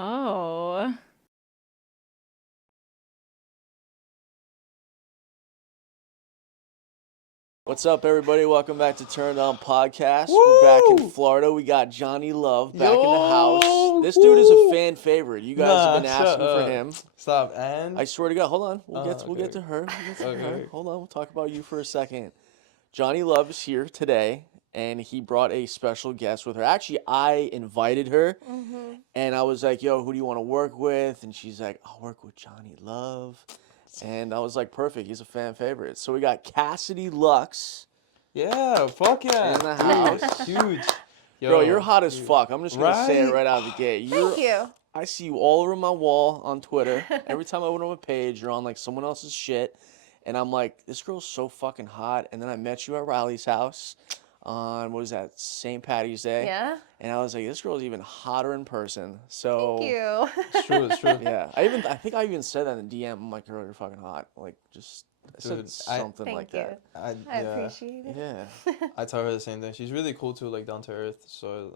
Oh. What's up, everybody? Welcome back to Turned On Podcast. We're back in Woo! Florida. We got Johnny Love back in the house. Yo! This dude is a Woo! fan favorite. You guys have Nah, been shut asking for up. him. Stop. And I swear to God. Hold on. We'll okay. get to her. We'll get to her. Okay. Hold on. We'll talk about you for a second. Johnny Love is here today, and he brought a special guest with her. Actually, I invited her, and I was like, "Yo, who do you want to work with?" And she's like, "I'll work with Johnny Love." And I was like, "Perfect. He's a fan favorite." So we got Cassidy Luxe Yeah, fuck yeah. in the Dude, house. huge. Yo, Bro, you're hot as dude. fuck. I'm just gonna say it Right? right out of the gate. Thank you. I see you all over my wall on Twitter. Every time I open up a page, you're on like someone else's shit, and I'm like, this girl's so fucking hot. And then I met you at Riley's house on what was that, St. Patty's Day? Yeah. And I was like, this girl's even hotter in person. So Thank you. It's true, it's true. yeah, I think I even said that in DM. I'm like, girl, you're fucking hot. Like just I said Dude, something Thank like you. that. I Yeah, appreciate it. Yeah. I tell her the same thing. She's really cool too, like down to earth. So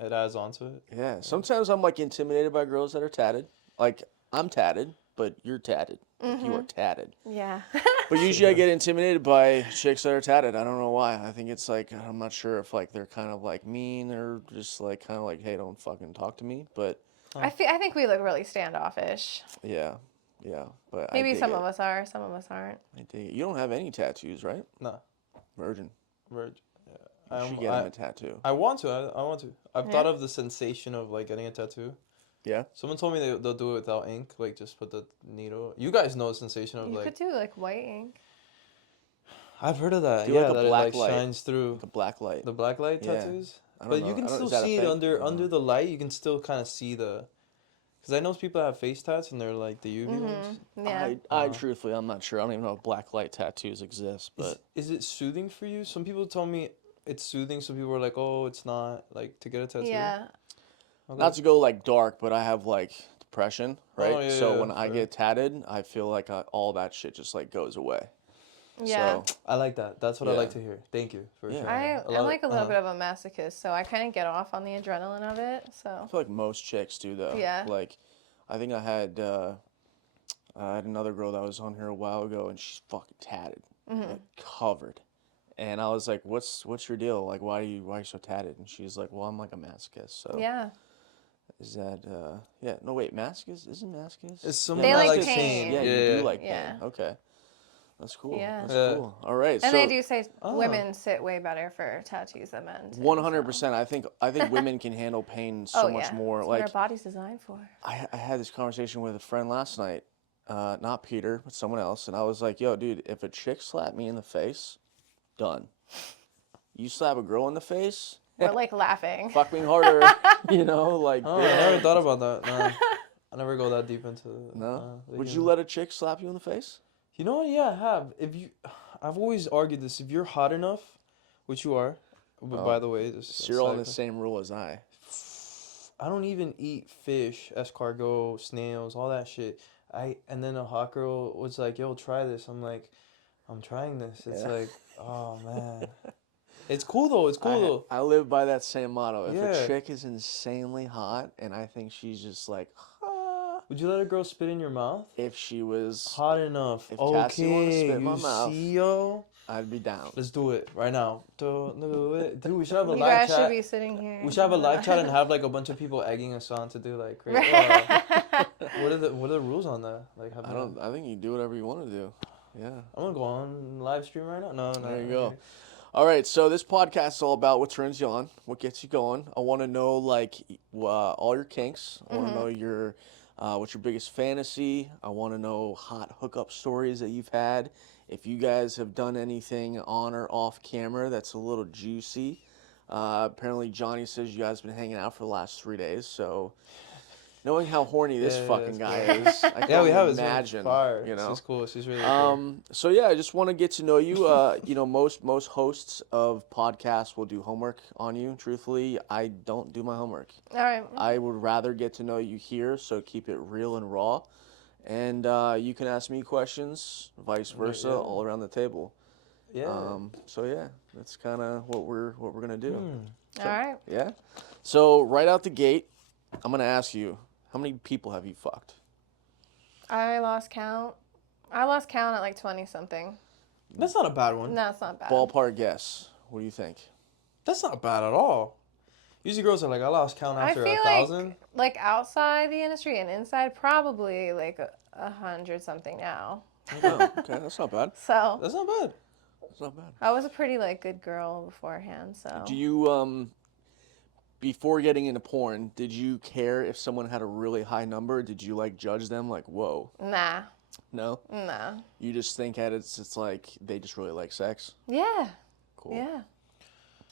it adds on to it. Yeah, sometimes I'm like intimidated by girls that are tatted. Like I'm tatted, but you're tatted. Like, you are tatted. Yeah. But usually I get intimidated by chicks that are tatted. I don't know why. I think it's like I'm not sure if like they're kind of like mean or just like kind of like, hey, don't fucking talk to me. But I think we look really standoffish. yeah, yeah. But I Maybe dig some it. of us are, some of us aren't. I dig it. You don't have any tattoos, right? Nah, Virgin. Virgin. You should get him a tattoo. I want to. I want to. I've Yeah? thought of the sensation of like getting a tattoo. Yeah. Someone told me they'll do it without ink, like just put the needle. You guys know the sensation of You like. could do like white ink. I've heard of that. Do Yeah, like a that black it like light. shines through Like a black light. the black light Yeah. tattoos. I don't But know. you can I don't- still is that a see it thing? under the light. You can still kind of see the. Because I know people that have face tats and they're like the UV ones. Yeah. I truthfully, I'm not sure. I don't even know if black light tattoos exist, but Is it soothing for you? Some people tell me it's soothing. Some people are like, oh, it's not. Like to get a tattoo. Yeah. Okay. not to go like dark, but I have like depression, right? Oh, yeah, so yeah, when I sure. get tatted, I feel like all that shit just like goes away. Yeah. So I like that. That's what I Yeah. like to hear. Thank you for Yeah. sharing. I'm like a little bit of a masochist, so I kind of get off on the adrenaline of it. I So feel like most chicks do though. Yeah. Like, I think I had another girl that was on here a while ago, and she's fucking tatted, like, covered. And I was like, "What's your deal? Like, why are you so tatted?" And she's like, "Well, I'm like a masochist." So yeah. is that yeah? No, wait, masochist isn't masochist. It's some They that like likes pain. Yeah, you Yeah. do like Yeah. pain. Okay, that's cool. Yeah. That's Yeah. cool. All right, And so they do say Oh. women sit way better for tattoos than men. too, 100%. I think women can handle pain so So. Oh, much yeah. more. That's Like what our body's designed for. I had this conversation with a friend last night, not Peter, but someone else, and I was like, "Yo, dude, if a chick slapped me in the face, done. You slap a girl in the face, We're like laughing. fuck me harder." You know, like Oh, I never thought about that. No. I never go that deep into. no. the Would you human. let a chick slap you in the face? You know what? Yeah, I have. I've always argued this. If you're hot enough, which you are, but by the way, just You're on the same rule as I. I don't even eat fish, escargot, snails, all that shit. And then a hot girl was like, "Yo, try this." I'm like, "I'm trying this." It's Yeah. like, oh man, it's cool though. It's cool though. I live by that same motto. If Yeah. a chick is insanely hot, and I think she's just like, Would you let a girl spit in your mouth? if she was, Hot enough. If Cassie wanted to Okay, spit in my you mouth. see, yo. I'd be down. Let's do it right now. Do it. Dude, we should have a You live guys chat. should be sitting here. We should have a live chat and have like a bunch of people egging us on to do like crazy. What are the rules on that? Like, I think you do whatever you want to do. Yeah. I'm gonna go on live stream right now. No, There you go. All right, so this podcast is all about what turns you on, what gets you going. I want to know like all your kinks. I want to know your what's your biggest fantasy. I want to know hot hookup stories that you've had. If you guys have done anything on or off camera that's a little juicy. Apparently Johnny says you guys have been hanging out for the last 3 days, so knowing how horny this Yeah, fucking that's guy cool. is, I Yeah, can't we have. It's imagine. fire. You know. She's cool. She's really cool. So yeah, I just want to get to know you. You know, most hosts of podcasts will do homework on you. Truthfully, I don't do my homework. All right. I would rather get to know you here, so keep it real and raw. And you can ask me questions, vice versa, yeah. all around the table. Yeah. So yeah, that's kind of what we're gonna do. All right. Yeah. So right out the gate, I'm gonna ask you, How many people have you fucked? I lost count. I lost count at like 20 something. That's not a bad one. No, it's not bad. Ballpark guess. What do you think? That's not bad at all. Usually girls are like, I lost count I after feel 1,000. like outside the industry and inside, probably like 100 something now. Oh, okay, that's not bad. So That's not bad. That's not bad. I was a pretty like good girl beforehand. So Do you before getting into porn, did you care if someone had a really high number? Did you like judge them like, whoa? nah, No? nah. You just think at it's like they just really like sex? Yeah, Cool. yeah.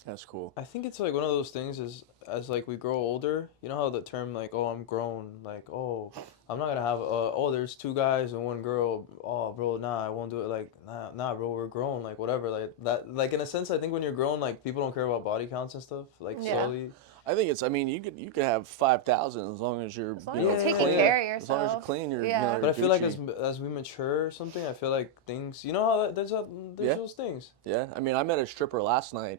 That's cool. I think it's like one of those things is as like we grow older, you know how the term like, oh, I'm grown, like, oh, I'm not gonna have there's 2 guys and 1 girl. Oh, bro, nah, I won't do it. Like, nah, bro, we're grown. Like, whatever. Like that. Like in a sense, I think when you're grown, like people don't care about body counts and stuff. Like Yeah. slowly. I think it's. I mean, you could have 5,000 as long as you're As long you as know, you're taking clean. care of As long as you're yourself. clean, you're Yeah. you know, But I feel like Gucci. as we mature or something, I feel like things. You know how there's Yeah. those things. Yeah, I mean, I met a stripper last night,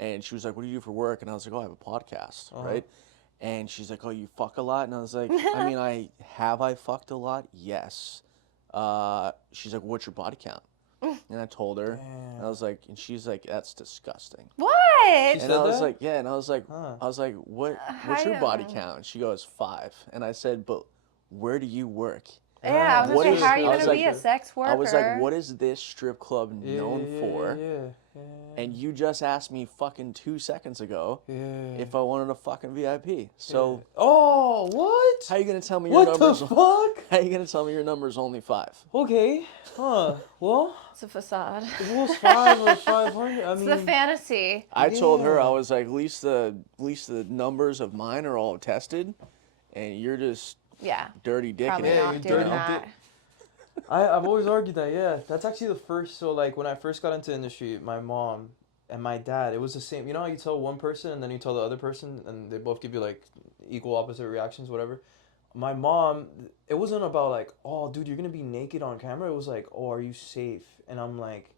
and she was like, "What do you do for work?" And I was like, "Oh, I have a podcast, right?" And she's like, "Oh, you fuck a lot?" And I was like, "I mean, I fucked a lot, yes." She's like, "What's your body count?" And I told her, and I was like, and she's like, "That's disgusting." What? She And said I was that? like, "Yeah," and I was like, Huh. What's your body I- count?" And she goes, 5. And I said, "But where do you work?" Yeah, I was What gonna is- say, how are you I was gonna be a like- sex worker? I was like, "What is this strip club Yeah, known for?" Yeah. And you just asked me fucking 2 seconds ago Yeah. if I wanted a fucking VIP. So Oh, what? how you gonna tell me your What the numbers? fuck? How you gonna tell me your number's only 5? Okay. Huh. Well, It's a facade. if it was 5 or 500, I It's mean. the fantasy. I told her I Yeah. was like, at least the numbers of mine are all tested, and you're just Yeah, dirty dicking probably it. Yeah, not you doing dirty that. I've always argued that, yeah. That's actually the first, so like when I first got into the industry, my mom and my dad, it was the same. You know how you tell one person and then you tell the other person and they both give you like equal opposite reactions, whatever? My mom, it wasn't about like, oh, dude, you're gonna be naked on camera. It was like, oh, are you safe? And I'm like,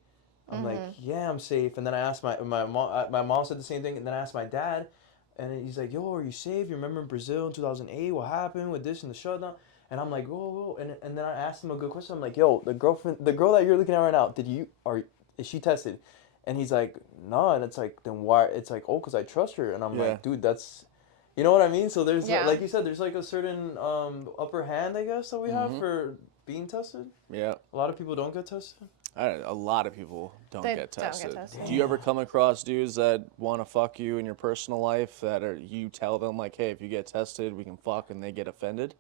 yeah, I'm safe. And then I asked my mom. My mom said the same thing. And then I asked my dad, and he's like, yo, are you safe? You remember in Brazil in 2008, what happened with this and the shutdown? And I'm like, whoa. And then I asked him a good question. I'm like, yo, the girl that you're looking at right now, is she tested? And he's like, no. And it's like, then why? It's like, oh, because I trust her. And I'm Yeah. like, dude, that's. You know what I mean? So there's, Yeah. like you said, there's like a certain upper hand, I guess, that we have for being tested. Yeah, A lot of people don't get tested. a lot of people don't They get don't get tested. tested. Do you ever come across dudes that want to fuck you in your personal life you tell them like, hey, if you get tested, we can fuck, and they get offended?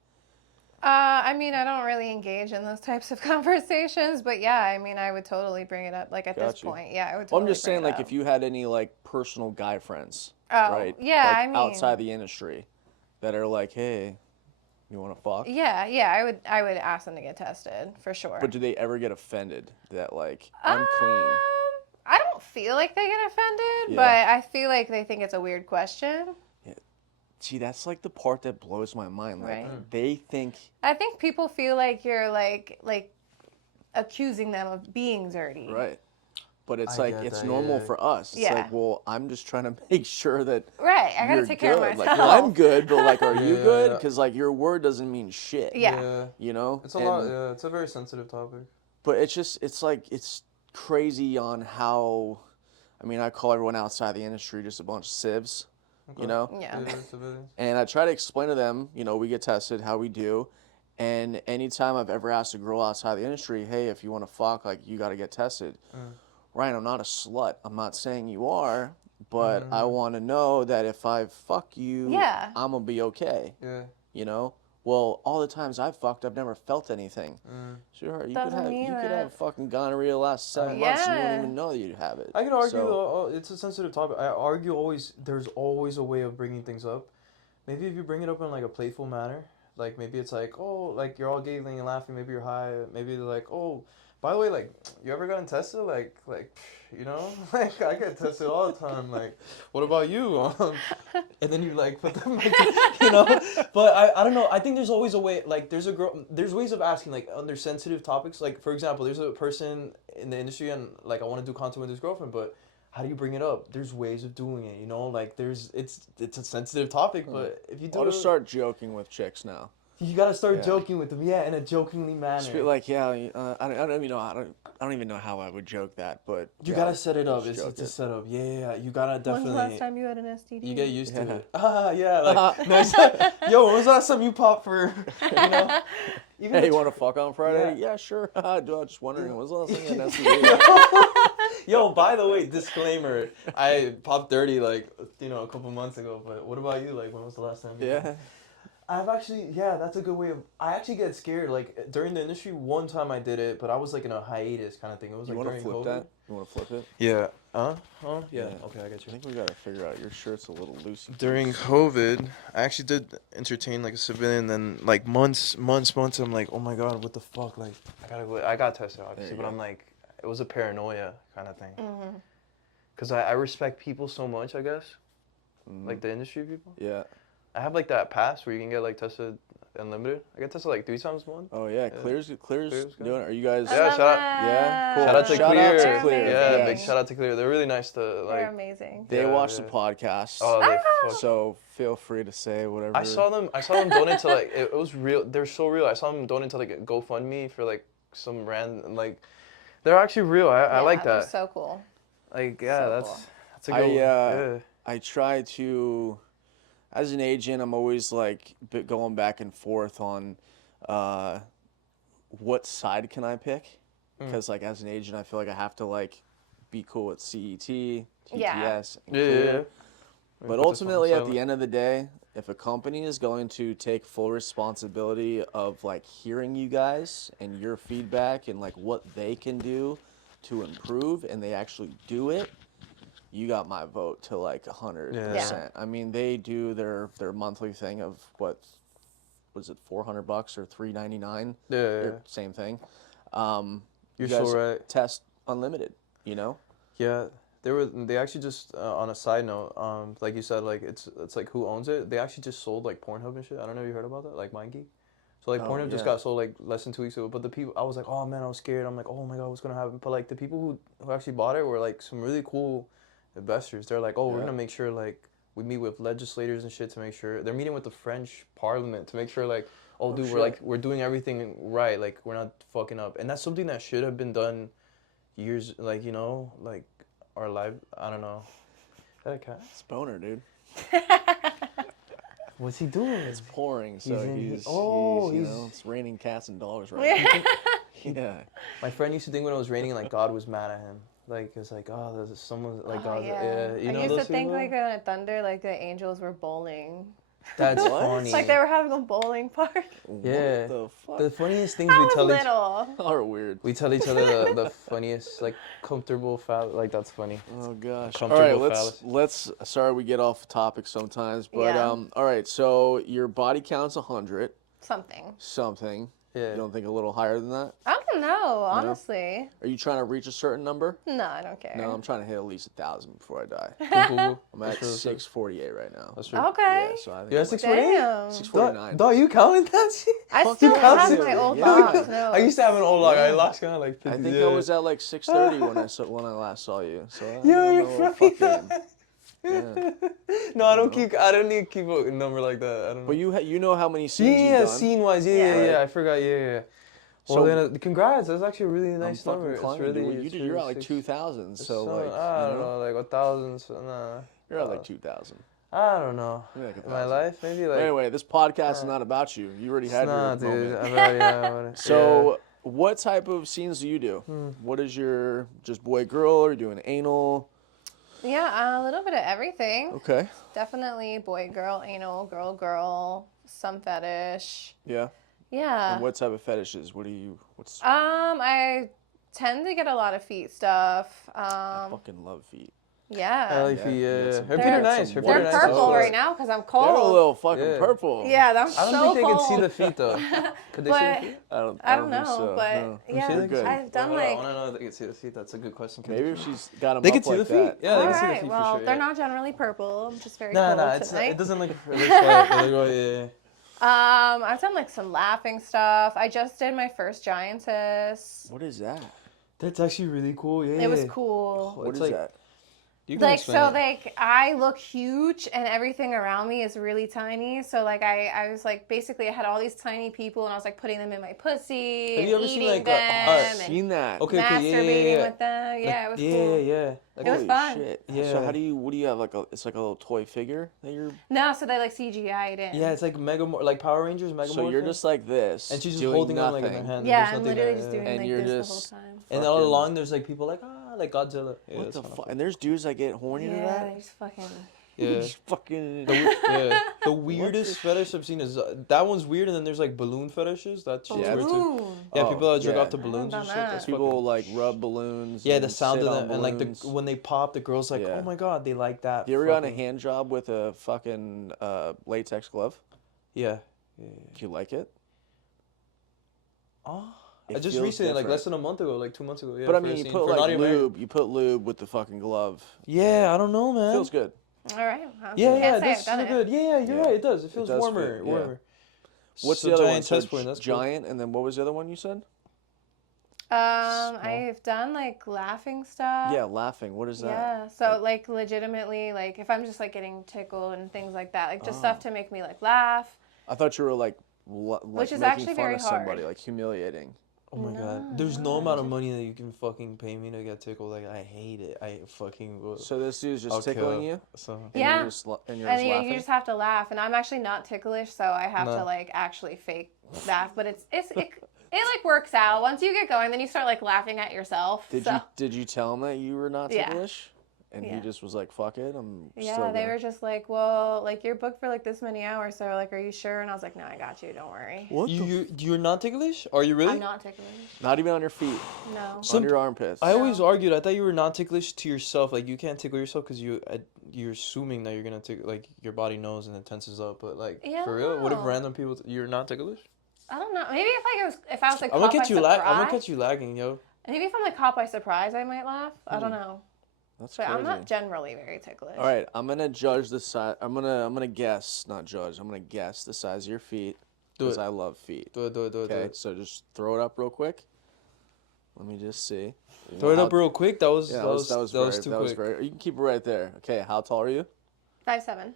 I mean, I don't really engage in those types of conversations, but yeah, I mean, I would totally bring it up. Like at this Gotcha. point, yeah, I would. Well, Totally I'm just saying, bring it like, up. if you had any like personal guy friends, Oh, right? yeah, like, I mean- outside the industry, that are like, hey, you want to fuck? Yeah, I would ask them to get tested for sure. But do they ever get offended that like I'm clean? I don't feel like they get offended, Yeah. but I feel like they think it's a weird question. See, that's like the part that blows my mind. Like Right. they think, I think people feel like you're like accusing them of being dirty. right? But it's I like get it's that, normal yeah. for us. It's Yeah. like, well, I'm just trying to make sure that Right. I gotta you're take good. care of myself. Like, well, I'm good, but like, are you Yeah. good? Because like your word doesn't mean shit. Yeah. You know. It's a lot. Yeah, it's a very sensitive topic. But it's like it's crazy on how. I mean, I call everyone outside the industry just a bunch of civs. You know. Yeah. Civilians. And I try to explain to them, you know, we get tested, how we do. And anytime I've ever asked a girl outside the industry, hey, if you want to fuck, like, you got to get tested. Ryan, I'm not a slut. I'm not saying you are, but I want to know that if I fuck you, Yeah. I'm going to be okay. Yeah. You know? Well, all the times I've fucked, I've never felt anything. Sure, you could Doesn't have mean you could that- have fucking gonorrhea the last 7 months and you Yeah. don't even know that you have it. I could argue So- though, it's a sensitive topic. I argue there's always a way of bringing things up. Maybe if you bring it up in like a playful manner, like maybe it's like, oh, like you're all giggling and laughing, maybe you're high, maybe they're like, oh, by the way, like, you ever gotten tested? Like, you know, like I get tested all the time. Like, what about you? And then you like put them, like, you know. But I don't know. I think there's always a way. Like, there's ways of asking like under sensitive topics. Like, for example, there's a person in the industry and like I want to do content with his girlfriend, but how do you bring it up? There's ways of doing it, you know? Like, it's a sensitive topic, but if you do I'll it, just start joking with chicks now. you gotta start Yeah. joking with them, yeah, in a jokingly manner. Just be like, yeah, I don't even know I don't even know how I would joke that, but You yeah, gotta set it up. just It's joke a setup. Yeah. You gotta definitely. When's the last time you had an STD? You get used to Yeah. it. Yeah, like nice. Yo, when was the last time you popped for? You know. Even Hey, the you want to fuck on Friday? Yeah. Yeah, sure. Dude, I was just wondering, when was the last time you had an STD? Yo, by the way, disclaimer. I popped 30 like a couple months ago. But what about you? Like, when was the last time? Yeah. I've actually, that's a good way of. I actually get scared. Like during the industry, one time I did it, but I was like in a hiatus kind of thing. It was You like want to during flip COVID. that? You want to flip it? Yeah. Yeah. Yeah. Okay, I get I you. think we gotta figure out your shirt's a little loose. During COVID, I actually did entertain like a civilian. Then like months, I'm like, oh my god, what the fuck? Like I got tested obviously, but I'm like, it was a paranoia kind of thing. Mm-hmm. Cause I respect people so much, I guess, like the industry people. Yeah. I have like that pass where you can get like tested unlimited. I get tested like 3 times a month. Oh yeah, Clear's Clear's doing it. Are you guys? I Yeah, love shout out- that. Yeah, cool. Shout out to Shout Clear. out to They're Clear. Yeah, amazing. big shout out to Clear. They're really nice to They're like. amazing. They Yeah, watch the yeah. podcast. Oh, they fuck. So feel free to say whatever. I saw them donate to like it was real. They're so real. I saw them donate to like a GoFundMe for like some random like. They're actually real. I like They're that. so cool. Like So that's cool. that's a good one. Yeah. I try to, as an agent, I'm always like going back and forth on what side can I pick, because like as an agent, I feel like I have to like be cool with CET, TTS, and Yeah. Clear. But Put this on ultimately, at silent. the end of the day, if a company is going to take full responsibility of like hearing you guys and your feedback and like what they can do to improve, and they actually do it, you got my vote to like 100%. Yeah. I mean, they do their monthly thing of what was it, $400 or $399? Yeah. Same thing. You're You so guys right. test unlimited, you know? Yeah. They actually just on a side note, like you said, like it's like who owns it? They actually just sold like Pornhub and shit. I don't know if you heard about that, like MindGeek. So like Pornhub just got sold like less than 2 weeks ago. But the people, I was like, oh man, I was scared. I'm like, oh my god, what's gonna happen? But like the people who actually bought it were like some really cool investors. They're like, oh, we're gonna make sure like we meet with legislators and shit to make sure. They're meeting with the French Parliament to make sure like, dude, we're doing everything right. Like we're not fucking up. And that's something that should have been done years, like like. Our live, I don't know. Is that a cat? It's boner, dude. What's he doing? It's pouring, so he's it's raining cats and dogs right now. Yeah. My friend used to think when it was raining, like God was mad at him. Like it's like, oh, there's someone like God. Yeah. You know I used those to think people? like when it thunder, like the angels were bowling. That's What? funny. Like they were having a bowling party. Yeah. What the fuck? The funniest things I we was tell little. Are weird. we tell each other the funniest like comfortable like that's funny. Oh gosh. All Comfortable right, fallacy. let's. Sorry, we get off topic sometimes, but Yeah. all right. So your body count's 100 Something. Yeah. You don't think a little higher than that? I don't know, honestly. Are you trying to reach a certain number? No, I don't care. No, I'm trying to hit at least 1,000 before I die. Cool. I'm at 648 right now. That's true. Okay. Yeah, so I think You're I'm at like 648? Damn. 649. Dog, you counted that shit? I Fuck still yeah. have Yeah. my old Yeah. box. No. I used to have an old log. I Yeah. lost kind of like 50. I think I was at like 630 when I last saw you. So I Yo, don't you're know, funny. fucking- yeah. No, I don't need to keep a number like that. I don't know. But you know how many scenes you've Yeah, done. scene wise, Yeah. yeah. I forgot, yeah. Well, So- then, congrats. That's actually a really I'm nice fucking number. It's climbing, really, dude. it's You're at really like 6 2,000. So like I don't know, like 1,000. So nah. You're at like 2,000. I don't know. You're like In my 1,000. life, maybe like. Anyway, this podcast is not about you. You already had Nah, your dude. moment. So, what type of scenes do you do? What is your just boy girl? Or are you doing anal? Yeah, a little bit of everything. Okay. Definitely boy, girl, anal, girl, some fetish. Yeah. Yeah. And what type of fetishes? What's I tend to get a lot of feet stuff. I fucking love feet. Yeah. I like Yeah, the you got Her some- feet They're- are nice. Her feet They're are nice. purple Oh. right now because I'm They're cold. a little fucking Yeah. purple. Yeah, I'm I so don't think they cold. can see the feet though. Could they see the But feet? I don't I don't think know, so. but No. yeah, see the good. I've done I like. want to know if they can see the feet. That's a good question. Maybe if she's got them They up can see like the feet. that. Yeah, they All can see the right, feet well, for sure. they're yeah. not generally purple. I'm just very Nah, cold it's tonight. it doesn't look. It looks like, yeah. I've done like some laughing stuff. I just did my first giantess. What is that? That's actually really cool. Yeah. It was cool. What It's is like- that? You can Like, explain so, it. like, I look huge and everything around me is really tiny. So, like, I was, like, basically I had all these tiny people and I was, like, putting them in my pussy Have and you ever seen eating like I've them and seen that. okay, masturbating yeah. with them. Like, Yeah, it was yeah, cool. yeah. Like, It was Holy fun. shit. So Yeah. what do you have, like it's like a little toy figure that you're, No, so they, like, CGI'd in. yeah, it's like like Power Rangers, so you're Megamorph. just like this, And she's just doing holding them like in her nothing, hand. Yeah, There's I'm nothing literally there, just yeah. doing, and like, you're this the just whole time. And all fucking- along there's like people like like Godzilla. Yeah, what that's the kinda fuck? cool. And there's dudes that get horny to Yeah, that? they just fucking... Yeah. Just fucking... Yeah. The weirdest fetish I've seen is that one's weird, and then there's like balloon fetishes. That shit's Yeah. weird too. Balloon. Yeah, Oh, people that jerk yeah. off to I haven't balloons and done shit. that. That's People fucking... like rub balloons. Yeah, and the sound sit of on them and like balloons. when they pop, the girls like, Yeah. oh my god, they like that. Have you ever gotten a fucking- hand job with a fucking latex glove? Yeah. Do you like it? Oh. It I just feels recently, like different. less than a month ago, like 2 months ago. Yeah. But I for mean, a you scene. put For like Naughty American. lube. You put lube with the fucking glove. Yeah, I don't know, man. Feels good. All right. Well, Yeah, yeah, can't say this I've is done it. good. Yeah, you're Yeah. right. It does. It feels does warmer. feel- yeah. Warmer. What's So the other one? giant So test point. That's cool. giant, and then what was the other one you said? I've done like laughing stuff. Yeah, laughing. What is that? Yeah. So like legitimately, like if I'm just like getting tickled and things like that, like just stuff to make me like laugh. I thought you were like, Which is making actually fun very of somebody, hard. like humiliating. Oh my god. There's no amount of money that you can fucking pay me to get tickled. Like I hate it. I fucking will. So this dude's just I'll tickling kill. you, So and Yeah. you're just, and you're And just you, laughing. you just have to laugh, and I'm actually not ticklish, so I have No. to like actually fake laugh. But it like works out. Once you get going, then you start like laughing at yourself. Did you tell him that you were not Yeah. ticklish? And he Yeah. just was like, "Fuck it, I'm still Yeah, they gonna-" were just like, well, like you're booked for like this many hours, so like, are you sure? And I was like, no, I got you. Don't worry. What the you're not ticklish? Are you really? I'm not ticklish. Not even on your feet, No. on your armpits. I always No. argued. I thought you were not ticklish to yourself. Like you can't tickle yourself because you're assuming that you're gonna tickle. Like your body knows and it tenses up. But like for real, what if Yeah. random people you're not ticklish? I don't know. Maybe if I was like I'm caught gonna by catch you surprise. I'm gonna catch you lagging, yo. Maybe if I'm like caught by surprise, I might laugh. I don't know. That's But crazy. I'm not generally very ticklish. All right, I'm gonna judge the size. I'm gonna guess, not judge. I'm gonna guess the size of your feet Do because it. I love feet. Do it. Okay, so just throw it up real quick. Let me just see. Throw it up How- real quick. That was Yeah, that was too that was quick. very. You can keep it right there. Okay, how tall are you? 5'7".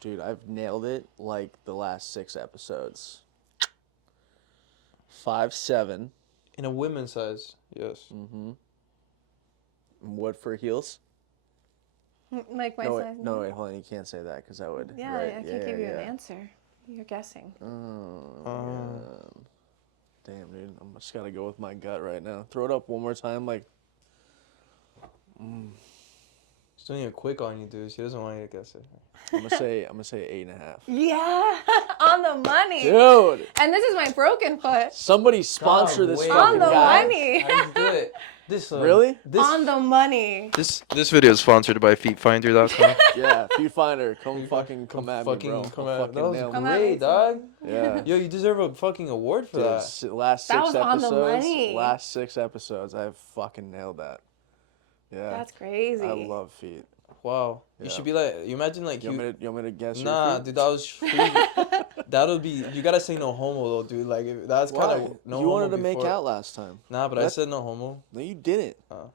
Dude, I've nailed it like the last 6 episodes. 5'7". In a women's size, yes. Mm-hmm. What for heels? Like my No, size. wait, no, wait, hold on. You can't say that because I would. Yeah, right, I can't give you an yeah. answer. You're guessing. Oh, God. Damn, dude. I'm just gotta go with my gut right now. Throw it up one more time, like. She's doing it quick on you, dude. She doesn't want you to guess it. I'm gonna say 8.5. Yeah, on the money. Dude, And this is my broken foot. somebody sponsor this wait. fucking On the guy. money. I just do it. This Really? On the money. This video is sponsored by feetfinder.com. Yeah, Feet Finder, come at me, bro. Come I'll at fucking That was nail Come at me, great, too. dog. Yeah. Yo, you deserve a fucking award for Dude, that. last That 6 was on the episodes. money. Last 6 episodes, I've fucking nailed that. Yeah. That's crazy. I love feet. Wow. Yeah. You should be like, you imagine like You want me to guess Nah, your feet? dude, that was freaky. That'll be, you gotta say no homo though, dude. Like, that's Why? kind of no you homo wanted to make before. out last time. Nah, but I That's- said no homo. No, you didn't. Oh.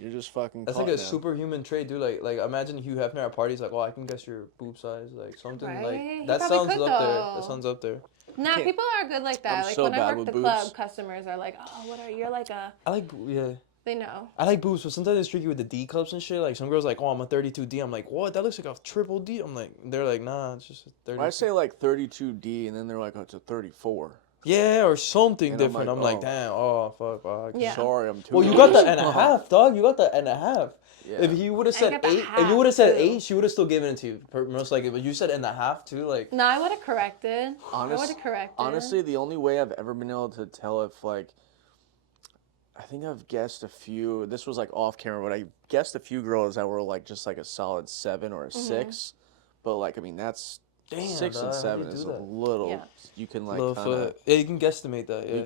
You're just fucking That's caught like a now. superhuman trait, dude. Like imagine Hugh Hefner at parties, like, oh, I can guess your boob size, like something Right? like He that probably sounds could, up there. though. That sounds up there. Nah, Okay. people are good like that. I'm Like so when I bad work with the boobs. club, customers are like, "Oh, what are you're like a?" I like, yeah, They know. I like boobs, but sometimes it's tricky with the D cups and shit. Like some girls like, oh, I'm a 32D. I'm like, what? That looks like a triple D. I'm like, they're like, nah, it's just a 30. I say like 32D, and then they're like, oh, it's a 34. Yeah, or something And I'm different. like, I'm like, oh. damn, oh fuck, fuck. Yeah. Sorry, I'm too. Well, you got the old. and a half, dog. You got the and a half. Yeah. If he would have I said got the 8, if half, you would have said too. 8, she would have still given it to you. Most likely, but you said and a half too. Like, No, I would have corrected. I Honest- would have corrected. Honestly, the only way I've ever been able to tell if like, I think I've guessed a few. This was like off camera, but I guessed a few girls that were like just like a solid 7 or a 6. But like, I mean, that's damn, 6 dog, and how do 7 you is do a that? little. Yeah. You can like little kind of. foot. Yeah, you can guesstimate that. Yeah.